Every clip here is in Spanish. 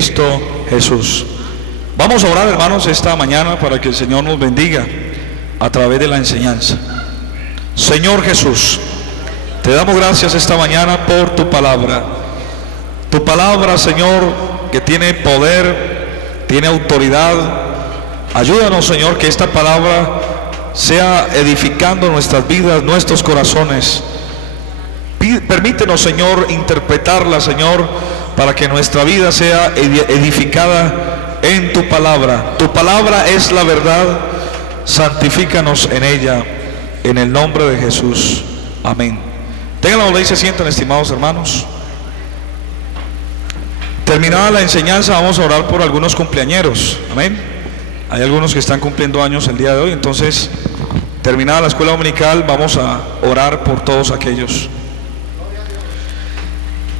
Cristo Jesús. Vamos a orar, hermanos, esta mañana para que el Señor nos bendiga a través de la enseñanza. Señor Jesús, te damos gracias esta mañana por tu palabra. Tu palabra, Señor, que tiene poder, tiene autoridad. Ayúdanos, Señor, que esta palabra sea edificando nuestras vidas, nuestros corazones. Permítenos, Señor, interpretarla, Señor, para que nuestra vida sea edificada en tu palabra. Tu palabra es la verdad. Santifícanos en ella, en el nombre de Jesús. Amén. Tengan la bondad y se sientan, estimados hermanos. Terminada la enseñanza, vamos a orar por algunos cumpleañeros. Amén. Hay algunos que están cumpliendo años el día de hoy, entonces, terminada la escuela dominical, vamos a orar por todos aquellos.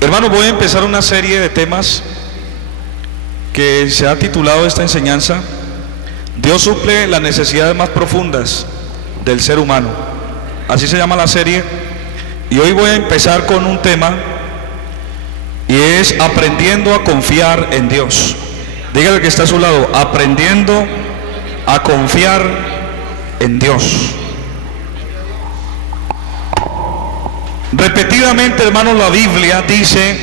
Hermanos, voy a empezar una serie de temas que se ha titulado esta enseñanza: Dios suple las necesidades más profundas del ser humano. Así se llama la serie. Y hoy voy a empezar con un tema, y es aprendiendo a confiar en Dios. Dígale que está a su lado: aprendiendo a confiar en Dios. Repetidamente, hermanos, la Biblia dice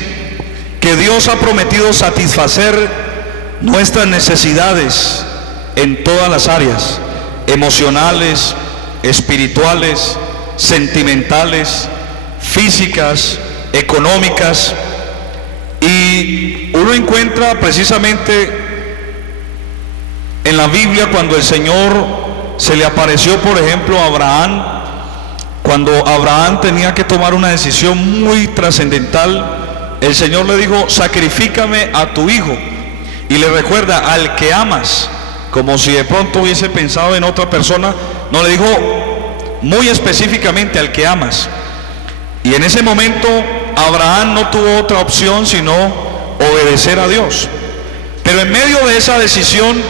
que Dios ha prometido satisfacer nuestras necesidades en todas las áreas: emocionales, espirituales, sentimentales, físicas, económicas. Y uno encuentra precisamente en la Biblia cuando el Señor se le apareció, por ejemplo, a Abraham, cuando Abraham tenía que tomar una decisión muy trascendental. El Señor le dijo: sacrifícame a tu hijo. Y le recuerda: al que amas, como si de pronto hubiese pensado en otra persona. No, le dijo muy específicamente: al que amas. Y en ese momento Abraham no tuvo otra opción sino obedecer a Dios. Pero en medio de esa decisión,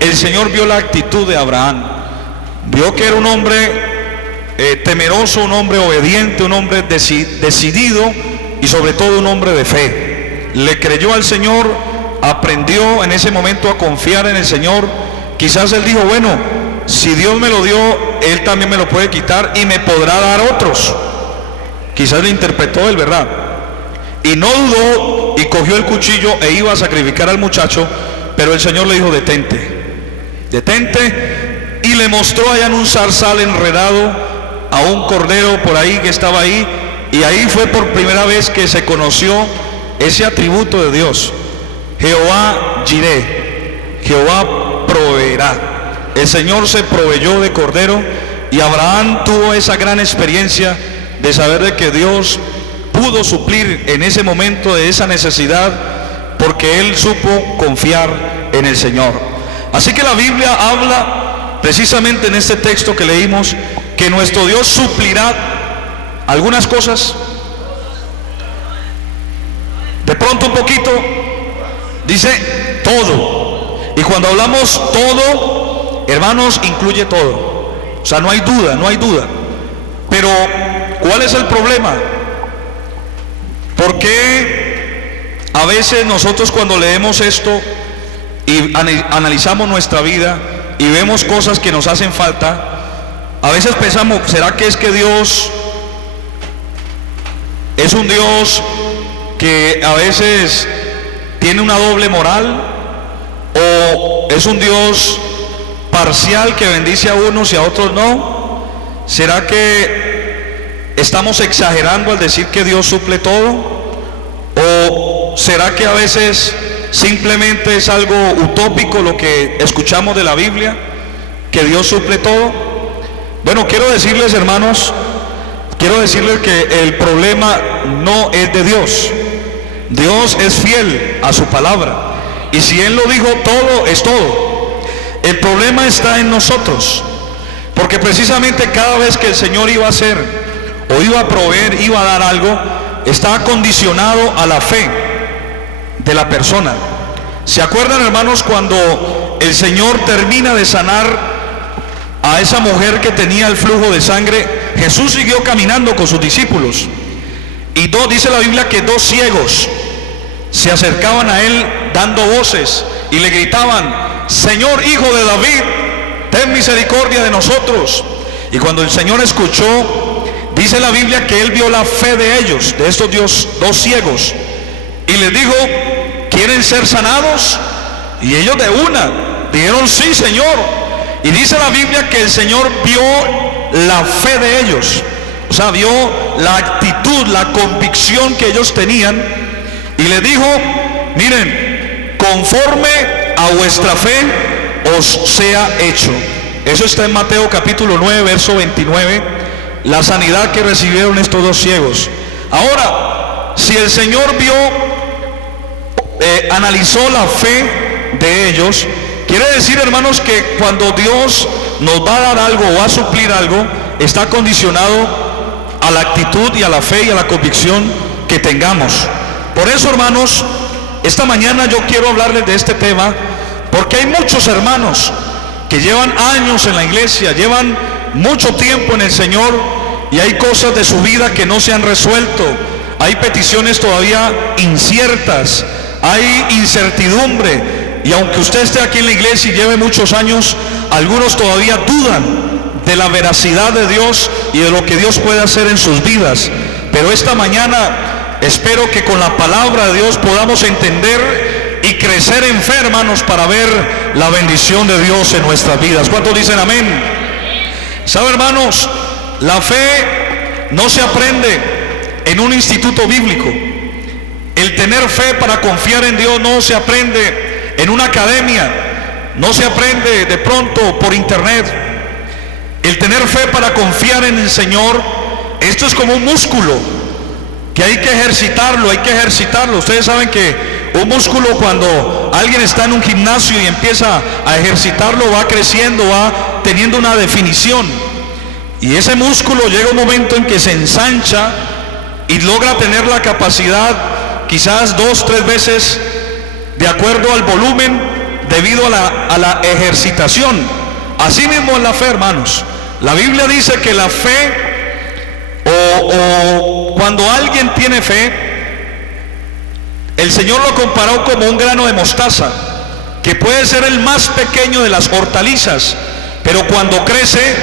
el Señor vio la actitud de Abraham. Vio que era un hombre temeroso, un hombre obediente, un hombre decidido, y sobre todo un hombre de fe. Le creyó al Señor, aprendió en ese momento a confiar en el Señor. Quizás él dijo: bueno, si Dios me lo dio, Él también me lo puede quitar y me podrá dar otros. Quizás lo interpretó él, ¿verdad? Y no dudó y cogió el cuchillo e iba a sacrificar al muchacho. Pero el Señor le dijo: detente, detente. Y le mostró allá en un zarzal enredado a un cordero por ahí que estaba ahí. Y ahí fue por primera vez que se conoció ese atributo de Dios: Jehová Jireh, Jehová proveerá. El Señor se proveyó de cordero, y Abraham tuvo esa gran experiencia de saber de que Dios pudo suplir en ese momento de esa necesidad, porque él supo confiar en el Señor. Así que la Biblia habla precisamente en este texto que leímos que nuestro Dios suplirá algunas cosas, de pronto un poquito, dice todo. Y cuando hablamos todo, hermanos, incluye todo. O sea, no hay duda, no hay duda. Pero ¿cuál es el problema? ¿Por qué a veces nosotros, cuando leemos esto y analizamos nuestra vida y vemos cosas que nos hacen falta, a veces pensamos: ¿será que es que Dios es un Dios que a veces tiene una doble moral? ¿O es un Dios parcial que bendice a unos y a otros no? ¿Será que estamos exagerando al decir que Dios suple todo? ¿O será que a veces simplemente es algo utópico lo que escuchamos de la Biblia, que Dios suple todo? Bueno, quiero decirles, hermanos, quiero decirles que el problema no es de Dios. Dios es fiel a su palabra, y si Él lo dijo, todo es todo. El problema está en nosotros, porque precisamente cada vez que el Señor iba a hacer o iba a proveer, iba a dar algo, está condicionado a la fe de la persona. ¿Se acuerdan, hermanos, cuando el Señor termina de sanar a esa mujer que tenía el flujo de sangre? Jesús siguió caminando con sus discípulos, y dice la Biblia que dos ciegos se acercaban a Él dando voces y le gritaban: Señor, hijo de David, ten misericordia de nosotros. Y cuando el Señor escuchó, dice la Biblia que Él vio la fe de ellos, de estos dos ciegos, y les dijo: ¿quieren ser sanados? Y ellos de una dijeron: sí, Señor. Y dice la Biblia que el Señor vio la fe de ellos, o sea, vio la actitud, la convicción que ellos tenían, y les dijo: miren, conforme a vuestra fe os sea hecho. Eso está en Mateo capítulo 9, verso 29, la sanidad que recibieron estos dos ciegos. Ahora, si el Señor analizó la fe de ellos, quiere decir, hermanos, que cuando Dios nos va a dar algo o va a suplir algo, está condicionado a la actitud y a la fe y a la convicción que tengamos. Por eso, hermanos, esta mañana yo quiero hablarles de este tema, porque hay muchos hermanos que llevan años en la iglesia, llevan mucho tiempo en el Señor, y hay cosas de su vida que no se han resuelto, hay peticiones todavía inciertas, hay incertidumbre, y aunque usted esté aquí en la iglesia y lleve muchos años, algunos todavía dudan de la veracidad de Dios y de lo que Dios puede hacer en sus vidas. Pero esta mañana espero que con la palabra de Dios podamos entender y crecer en fe, hermanos, para ver la bendición de Dios en nuestras vidas. ¿Cuántos dicen amén? ¿Sabe, hermanos? La fe no se aprende en un instituto bíblico. El tener fe para confiar en Dios no se aprende en una academia, no se aprende de pronto por internet. El tener fe para confiar en el Señor, esto es como un músculo que hay que ejercitarlo, hay que ejercitarlo. Ustedes saben que un músculo, cuando alguien está en un gimnasio y empieza a ejercitarlo, va creciendo, va teniendo una definición, y ese músculo llega un momento en que se ensancha y logra tener la capacidad quizás 2, 3 veces de acuerdo al volumen, debido a la ejercitación. Así mismo es la fe, hermanos. La Biblia dice que la fe, o cuando alguien tiene fe, el Señor lo comparó como un grano de mostaza, que puede ser el más pequeño de las hortalizas, pero cuando crece,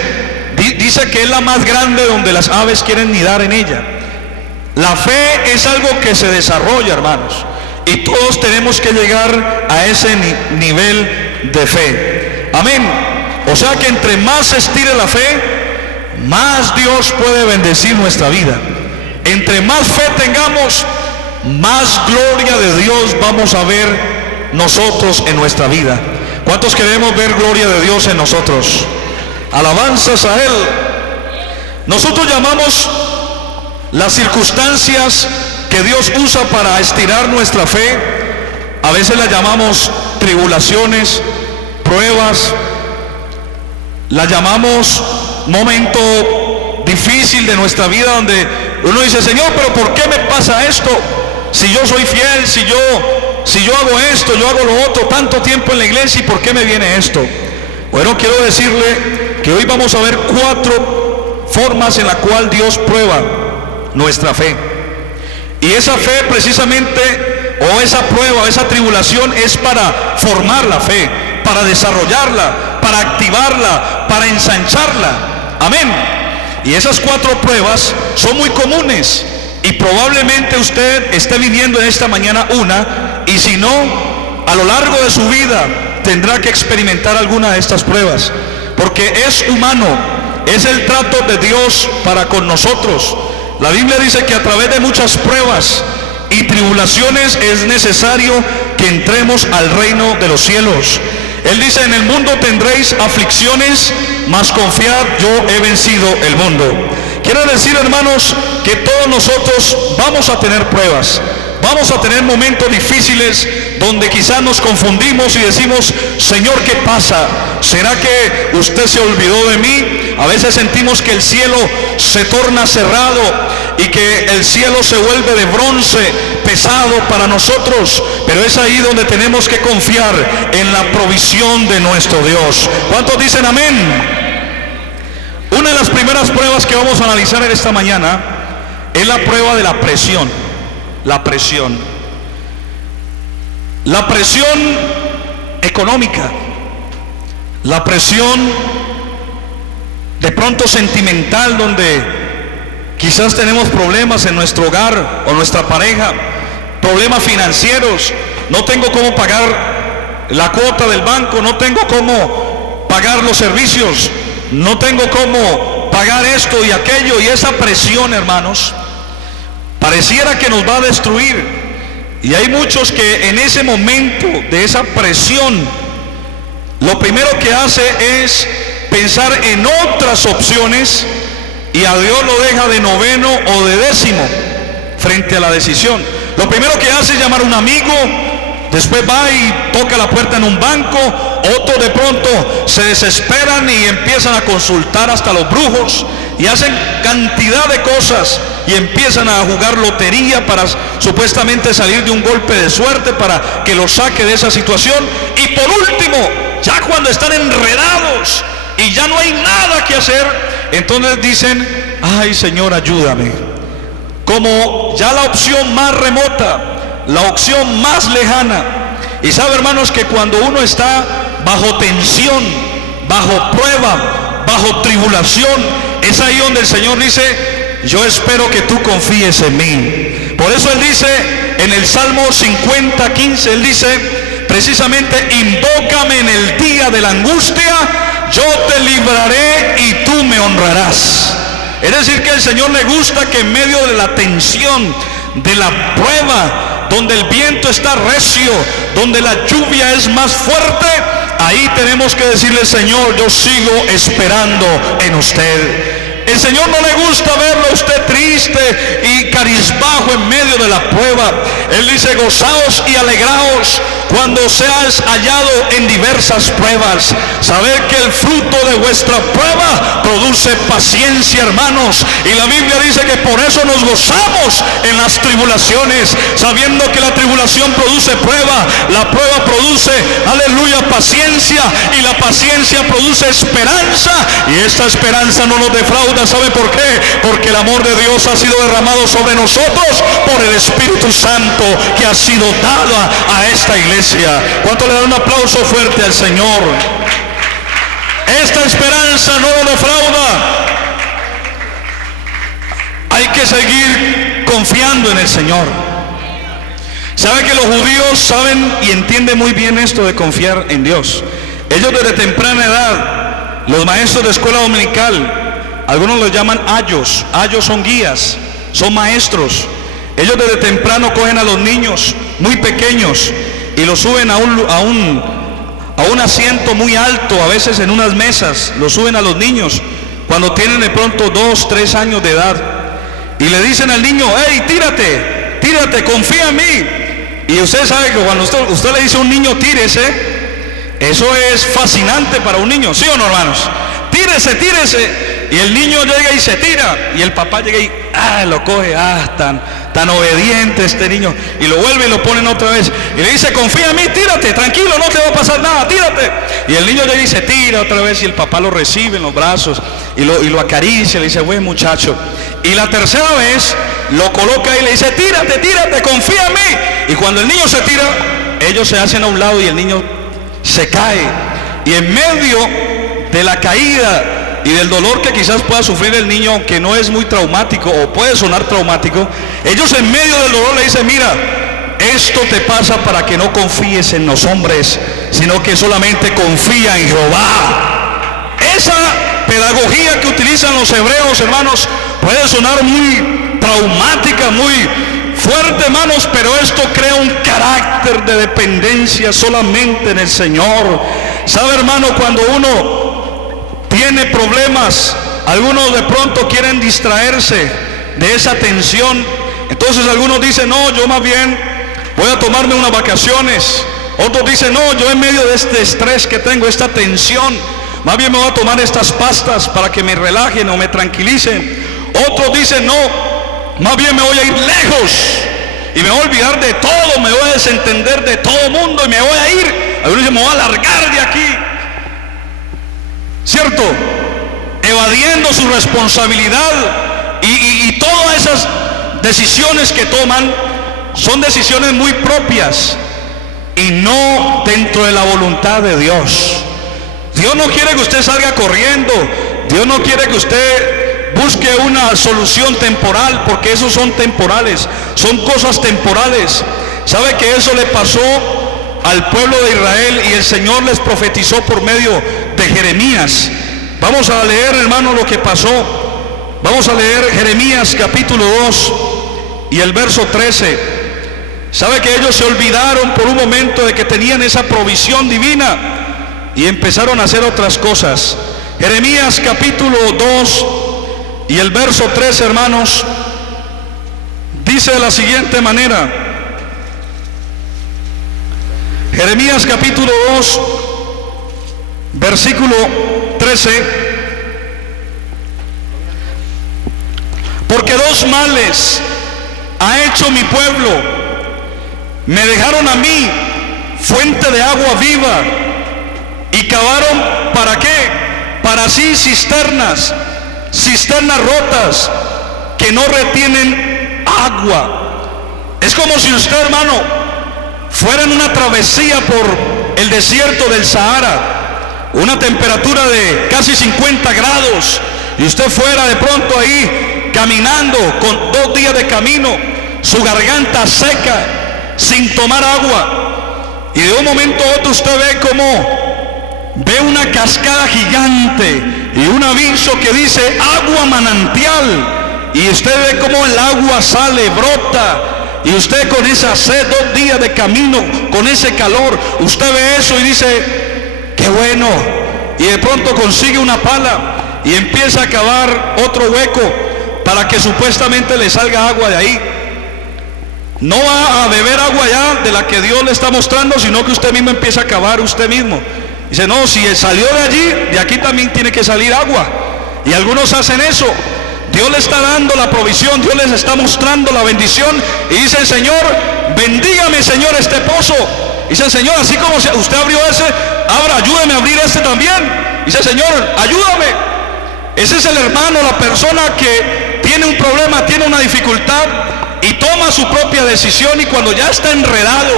dice que es la más grande, donde las aves quieren nidar en ella. La fe es algo que se desarrolla, hermanos, y todos tenemos que llegar a ese nivel de fe. Amén. O sea que entre más se estire la fe, más Dios puede bendecir nuestra vida. Entre más fe tengamos, más gloria de Dios vamos a ver nosotros en nuestra vida. ¿Cuántos queremos ver gloria de Dios en nosotros? Alabanzas a Él. Nosotros llamamos las circunstancias que Dios usa para estirar nuestra fe, a veces las llamamos tribulaciones, pruebas, las llamamos momento difícil de nuestra vida, donde uno dice: Señor, pero ¿por qué me pasa esto? Si yo soy fiel, si yo hago esto, yo hago lo otro, tanto tiempo en la iglesia, ¿y por qué me viene esto? Bueno, quiero decirle que hoy vamos a ver 4 formas en la cual Dios prueba nuestra fe. Y esa fe precisamente, o esa prueba, o esa tribulación, es para formar la fe, para desarrollarla, para activarla, para ensancharla. Amén. Y esas 4 pruebas son muy comunes, y probablemente usted esté viviendo en esta mañana una, y si no, a lo largo de su vida tendrá que experimentar alguna de estas pruebas, porque es humano, es el trato de Dios para con nosotros. La Biblia dice que a través de muchas pruebas y tribulaciones es necesario que entremos al reino de los cielos. Él dice: en el mundo tendréis aflicciones, mas confiad, yo he vencido el mundo. Quiero decir, hermanos, que todos nosotros vamos a tener pruebas, vamos a tener momentos difíciles donde quizás nos confundimos y decimos: Señor, ¿qué pasa? ¿Será que usted se olvidó de mí? A veces sentimos que el cielo se torna cerrado y que el cielo se vuelve de bronce, pesado para nosotros, pero es ahí donde tenemos que confiar en la provisión de nuestro Dios. ¿Cuántos dicen amén? Una de las primeras pruebas que vamos a analizar en esta mañana es la prueba de la presión. La presión. La presión económica, la presión de pronto sentimental, donde quizás tenemos problemas en nuestro hogar o nuestra pareja, problemas financieros, no tengo cómo pagar la cuota del banco, no tengo cómo pagar los servicios, no tengo cómo pagar esto y aquello, y esa presión, hermanos, pareciera que nos va a destruir. Y hay muchos que en ese momento de esa presión, lo primero que hace es pensar en otras opciones, y a Dios lo deja de noveno o de décimo frente a la decisión. Lo primero que hace es llamar a un amigo, después va y toca la puerta en un banco. Otros de pronto se desesperan y empiezan a consultar hasta los brujos y hacen cantidad de cosas y empiezan a jugar lotería para supuestamente salir de un golpe de suerte, para que los saque de esa situación. Y por último, ya cuando están enredados y ya no hay nada que hacer, entonces dicen: ay, Señor, ayúdame. Como ya la opción más remota, la opción más lejana. Y sabe, hermanos, que cuando uno está bajo tensión, bajo prueba, bajo tribulación, es ahí donde el Señor dice: yo espero que tú confíes en mí. Por eso Él dice en el Salmo 50:15, Él dice precisamente: invócame en el día de la angustia, yo te libraré y tú me honrarás. Es decir, que al Señor le gusta que en medio de la tensión, de la prueba, donde el viento está recio, donde la lluvia es más fuerte, ahí tenemos que decirle: Señor, yo sigo esperando en usted. El Señor no le gusta verlo a usted triste y cabizbajo en medio de la prueba. Él dice: gozaos y alegraos cuando seas hallado en diversas pruebas. Saber que el fruto de vuestra prueba produce paciencia, hermanos. Y la Biblia dice que por eso nos gozamos en las tribulaciones, sabiendo que la tribulación produce prueba, la prueba produce, aleluya, paciencia, y la paciencia produce esperanza, y esta esperanza no nos defrauda. ¿Sabe por qué? Porque el amor de Dios ha sido derramado sobre nosotros por el Espíritu Santo que ha sido dado a esta iglesia. ¿Cuánto le dan un aplauso fuerte al Señor? Esta esperanza no nos defrauda. Hay que seguir confiando en el Señor. ¿Sabe que los judíos saben y entienden muy bien esto de confiar en Dios? Ellos desde temprana edad, los maestros de escuela dominical, algunos los llaman ayos. Ayos son guías, son maestros. Ellos desde temprano cogen a los niños muy pequeños y los suben a un asiento muy alto, a veces en unas mesas. Los suben a los niños cuando tienen de pronto 2, 3 años de edad, y le dicen al niño: hey, tírate, tírate, confía en mí. Y usted sabe que cuando usted le dice a un niño: tírese, eso es fascinante para un niño, ¿sí o no, hermanos? Tírese, tírese. Y el niño llega y se tira, y el papá llega y lo coge. Tan obediente este niño, y lo vuelve y lo ponen otra vez y le dice: confía en mí, tírate, tranquilo, no te va a pasar nada, tírate. Y el niño llega y se tira otra vez, y el papá lo recibe en los brazos y lo acaricia, le dice: buen muchacho. Y la tercera vez lo coloca y le dice: tírate, tírate, confía en mí. Y cuando el niño se tira, ellos se hacen a un lado y el niño se cae, y en medio de la caída y del dolor que quizás pueda sufrir el niño, aunque no es muy traumático o puede sonar traumático, ellos en medio del dolor le dicen: mira, esto te pasa para que no confíes en los hombres, sino que solamente confía en Jehová. Esa pedagogía que utilizan los hebreos, hermanos, puede sonar muy traumática, muy fuerte, hermanos, pero esto crea un carácter de dependencia solamente en el Señor. ¿Sabe, hermano? Cuando uno tiene problemas, algunos de pronto quieren distraerse de esa tensión. Entonces algunos dicen: no, yo más bien voy a tomarme unas vacaciones. Otros dicen: no, yo en medio de este estrés que tengo, esta tensión, más bien me voy a tomar estas pastas para que me relajen o me tranquilicen. Otros dicen: no, más bien me voy a ir lejos y me voy a olvidar de todo, me voy a desentender de todo mundo y me voy a ir. Algunos dicen: me voy a largar de aquí, ¿cierto? Evadiendo su responsabilidad, y todas esas decisiones que toman son decisiones muy propias y no dentro de la voluntad de Dios. Dios no quiere que usted salga corriendo. Dios no quiere que usted busque una solución temporal, porque esos son temporales, son cosas temporales. ¿Sabe que eso le pasó al pueblo de Israel y el Señor les profetizó por medio de Jeremías? Vamos a leer, hermano, lo que pasó. Vamos a leer Jeremías capítulo 2 y el verso 13. ¿Sabe que ellos se olvidaron por un momento de que tenían esa provisión divina y empezaron a hacer otras cosas? Jeremías capítulo 2 y el verso 13, hermanos, dice de la siguiente manera. Jeremías capítulo 2, versículo 13. Porque dos males ha hecho mi pueblo. Me dejaron a mí fuente de agua viva y cavaron, ¿para qué? Para sí cisternas rotas que no retienen agua. Es como si usted, hermano, fuera en una travesía por el desierto del Sahara, una temperatura de casi 50 grados, y usted fuera de pronto ahí caminando con 2 días de camino, su garganta seca, sin tomar agua, y de un momento a otro usted ve una cascada gigante y un aviso que dice agua manantial, y usted ve cómo el agua sale, brota, y usted con esa sed, 2 días de camino, con ese calor, usted ve eso y dice qué bueno, y de pronto consigue una pala y empieza a cavar otro hueco para que supuestamente le salga agua de ahí. No va a beber agua ya de la que Dios le está mostrando, sino que usted mismo empieza a cavar usted mismo. Dice, no, si él salió de allí, de aquí también tiene que salir agua. Y algunos hacen eso. Dios le está dando la provisión, Dios les está mostrando la bendición, y dicen, Señor, bendígame, Señor, este pozo. Dice, Señor, así como usted abrió ese, ahora ayúdeme a abrir este también. Dice, Señor, ayúdame. Ese es el hermano, la persona que tiene un problema, tiene una dificultad, y toma su propia decisión, y cuando ya está enredado,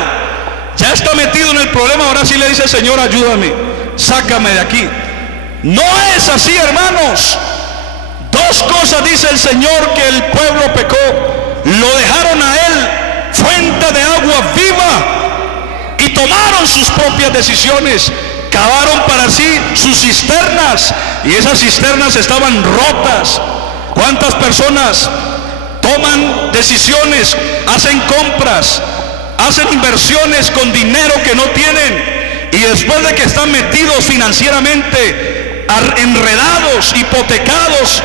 ya está metido en el problema, ahora sí le dice, Señor, ayúdame, sácame de aquí. No es así, hermanos. 2 cosas dice el Señor que el pueblo pecó. Lo dejaron a Él, fuente de agua viva, y tomaron sus propias decisiones. Cavaron para sí sus cisternas, y esas cisternas estaban rotas. ¿Cuántas personas toman decisiones, hacen compras, hacen inversiones con dinero que no tienen, y después de que están metidos financieramente, enredados, hipotecados,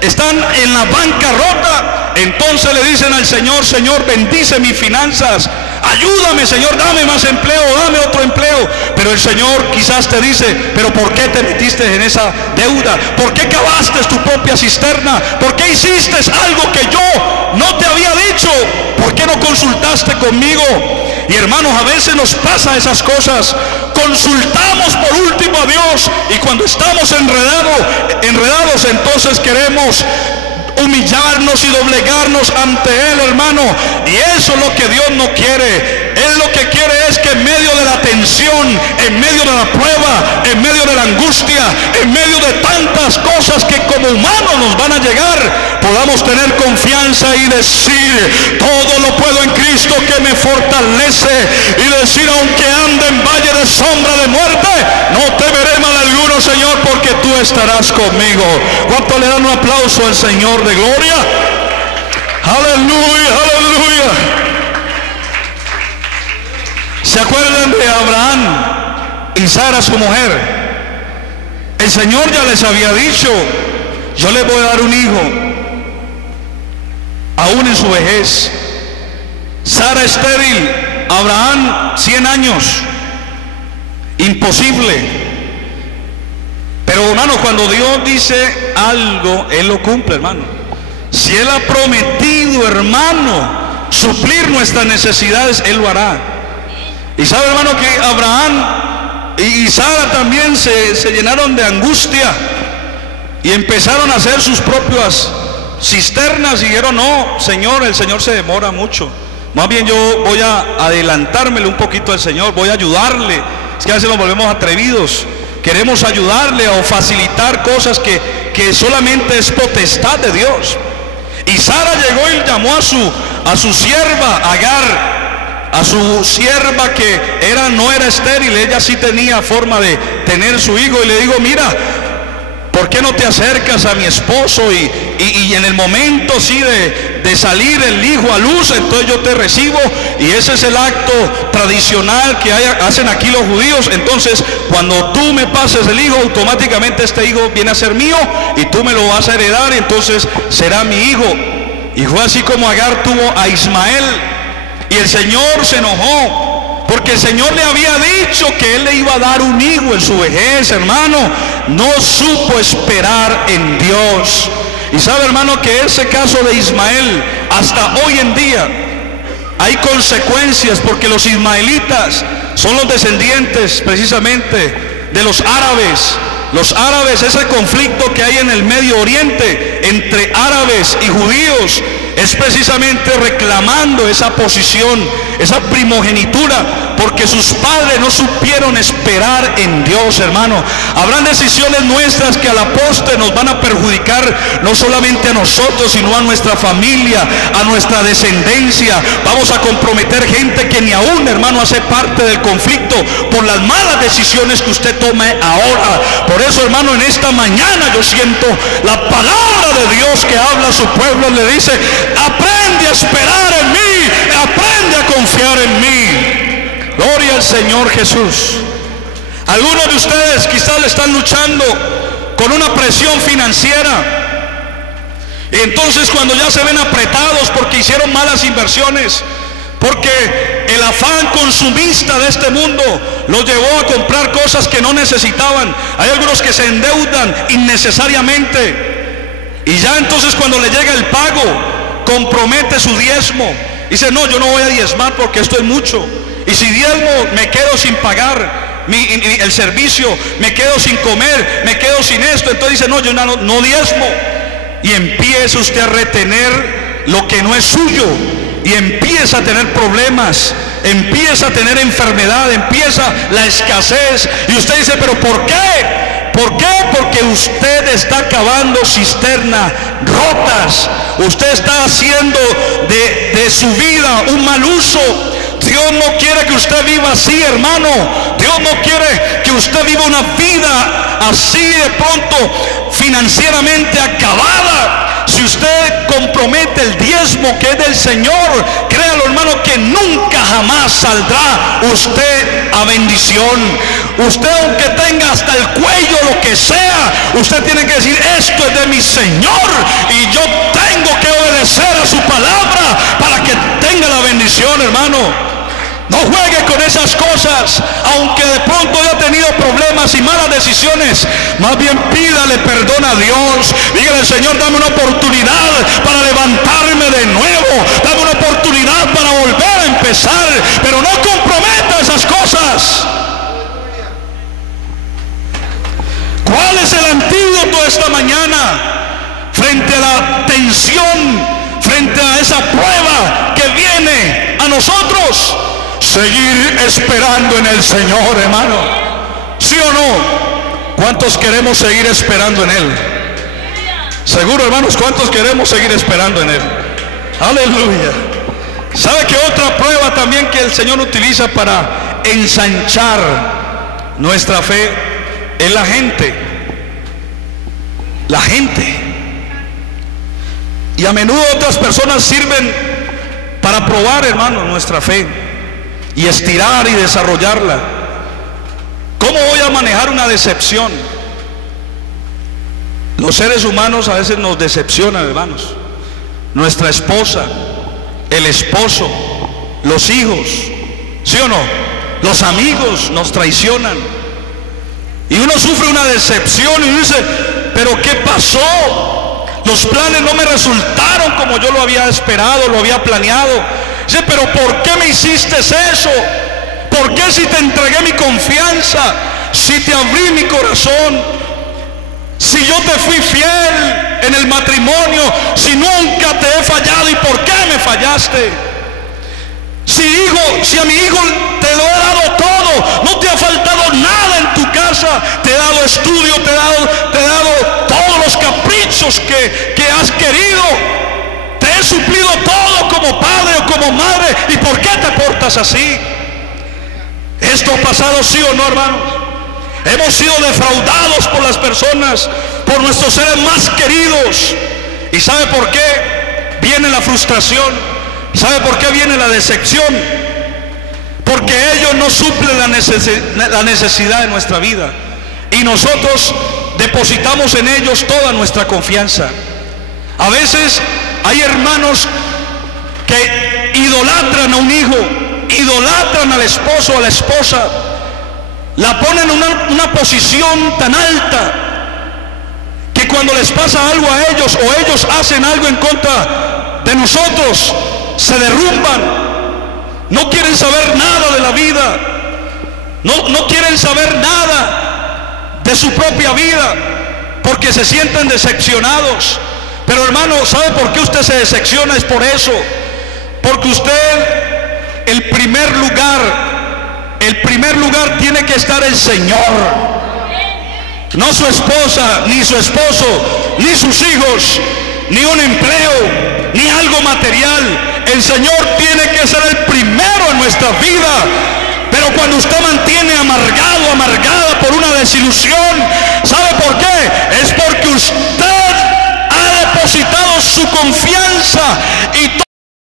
están en la bancarrota, entonces le dicen al Señor, Señor, bendice mis finanzas, ayúdame, Señor, dame más empleo, dame otro empleo. Pero el Señor quizás te dice, pero ¿por qué te metiste en esa deuda? ¿Por qué cavaste tu propia cisterna? ¿Por qué hiciste algo que yo no te había dicho? ¿Por qué no consultaste conmigo? Y hermanos, a veces nos pasa esas cosas. Consultamos por último a Dios, y cuando estamos enredados, entonces queremos humillarnos y doblegarnos ante Él, hermano, y eso es lo que Dios no quiere. Él lo que quiere es que en medio de la tensión, en medio de la prueba, en medio de la angustia, en medio de tantas cosas que como humanos nos van a llegar, podamos tener confianza y decir, todo lo puedo en Cristo que me fortalece, y decir, aunque ande en valle de sombra de muerte, no temeré mal alguno, Señor, porque tú estarás conmigo. ¿Cuánto le dan un aplauso al Señor de gloria? Aleluya, aleluya. ¿Se acuerdan de Abraham y Sara, su mujer? El Señor ya les había dicho, yo les voy a dar un hijo, aún en su vejez. Sara estéril, Abraham 100 años, imposible. Pero hermano, cuando Dios dice algo, Él lo cumple, hermano. Si Él ha prometido, hermano, suplir nuestras necesidades, Él lo hará. Y sabe, hermano, que Abraham y Sara también se llenaron de angustia y empezaron a hacer sus propias cisternas, y dijeron, no, Señor, el Señor se demora mucho. Más bien yo voy a adelantármele un poquito al Señor, voy a ayudarle. Es que a veces nos volvemos atrevidos, queremos ayudarle o facilitar cosas que solamente es potestad de Dios. Y Sara llegó y llamó a su sierva Agar, a su sierva que no era estéril, ella sí tenía forma de tener su hijo, y le digo, mira, ¿por qué no te acercas a mi esposo? Y en el momento sí de salir el hijo a luz, entonces yo te recibo. Y ese es el acto tradicional que hacen aquí los judíos. Entonces cuando tú me pases el hijo, automáticamente este hijo viene a ser mío y tú me lo vas a heredar, y entonces será mi hijo. Y fue así como Agar tuvo a Ismael. Y el Señor se enojó, porque el Señor le había dicho que Él le iba a dar un hijo en su vejez, hermano. No supo esperar en Dios. Y sabe, hermano, que ese caso de Ismael, hasta hoy en día hay consecuencias, porque los ismaelitas son los descendientes precisamente de los árabes. Los árabes, ese conflicto que hay en el Medio Oriente entre árabes y judíos, es precisamente reclamando esa posición, esa primogenitura, porque sus padres no supieron esperar en Dios, hermano. Habrán decisiones nuestras que a la postre nos van a perjudicar, no solamente a nosotros, sino a nuestra familia, a nuestra descendencia. Vamos a comprometer gente que ni aún, hermano, hace parte del conflicto por las malas decisiones que usted tome ahora. Por eso, hermano, en esta mañana yo siento la palabra de Dios que habla a su pueblo. Le dice: aprende a esperar en mí, aprende a confiar en mí. Gloria al Señor Jesús. Algunos de ustedes quizás están luchando con una presión financiera, y entonces cuando ya se ven apretados porque hicieron malas inversiones, porque el afán consumista de este mundo los llevó a comprar cosas que no necesitaban. Hay algunos que se endeudan innecesariamente, y ya entonces cuando le llega el pago compromete su diezmo. Dice: no, yo no voy a diezmar porque esto es mucho, y si diezmo me quedo sin pagar el servicio, me quedo sin comer, me quedo sin esto. Entonces dice: no, yo no diezmo. Y empieza usted a retener lo que no es suyo, y empieza a tener problemas, empieza a tener enfermedad, empieza la escasez. Y usted dice: pero ¿por qué? ¿Por qué? Porque usted está cavando cisternas rotas. Usted está haciendo de su vida un mal uso. Dios no quiere que usted viva así, hermano. Dios no quiere que usted viva una vida así de pronto, financieramente acabada. Si usted compromete el diezmo que es del Señor, créalo, hermano, que nunca jamás saldrá usted a bendición. Usted, aunque tenga hasta el cuello lo que sea, usted tiene que decir: esto es de mi Señor y yo tengo que obedecer a su palabra para que tenga la bendición, hermano. No juegue con esas cosas. Aunque de pronto haya tenido problemas y malas decisiones, más bien pídale perdón a Dios. Dígale: Señor, dame una oportunidad para levantarme de nuevo, dame una oportunidad para volver a empezar. Pero no comprometa esas cosas. ¿Cuál es el antídoto esta mañana frente a la tensión, frente a esa prueba que viene a nosotros? Seguir esperando en el Señor, hermano. ¿Sí o no? ¿Cuántos queremos seguir esperando en Él? Seguro, hermanos, ¿cuántos queremos seguir esperando en Él? Aleluya. ¿Sabe que otra prueba también que el Señor utiliza para ensanchar nuestra fe es la gente? La gente. Y a menudo otras personas sirven para probar, hermanos, nuestra fe y estirar y desarrollarla. ¿Cómo voy a manejar una decepción? Los seres humanos a veces nos decepcionan, hermanos. Nuestra esposa, el esposo, los hijos, ¿sí o no? Los amigos nos traicionan. Y uno sufre una decepción y dice: ¿pero qué pasó? Los planes no me resultaron como yo lo había esperado, lo había planeado. Dice: pero ¿por qué me hiciste eso? ¿Por qué, si te entregué mi confianza, si te abrí mi corazón, si yo te fui fiel en el matrimonio, si nunca te he fallado, y por qué me fallaste? Si a mi hijo te lo he dado todo, no te ha faltado nada en tu casa, te he dado estudio, te he dado todos los caprichos que has querido, te he suplido todo como padre o como madre, ¿y por qué te portas así? ¿Esto ha pasado, sí o no, hermanos? Hemos sido defraudados por las personas, por nuestros seres más queridos. ¿Y sabe por qué viene la frustración? ¿Sabe por qué viene la decepción? Porque ellos no suplen la necesidad de nuestra vida, y nosotros depositamos en ellos toda nuestra confianza. A veces hay hermanos que idolatran a un hijo, idolatran al esposo o a la esposa, la ponen en una posición tan alta que cuando les pasa algo a ellos o ellos hacen algo en contra de nosotros, se derrumban. No quieren saber nada de la vida, no quieren saber nada de su propia vida, porque se sienten decepcionados. Pero hermano, ¿sabe por qué usted se decepciona? Es por eso, porque usted, el primer lugar tiene que estar el Señor, no su esposa, ni su esposo, ni sus hijos, ni un empleo, ni algo material. El Señor tiene que ser el primero en nuestra vida. Pero cuando usted mantiene amargado, amargada por una desilusión, ¿sabe por qué? Es porque usted ha depositado su confianza y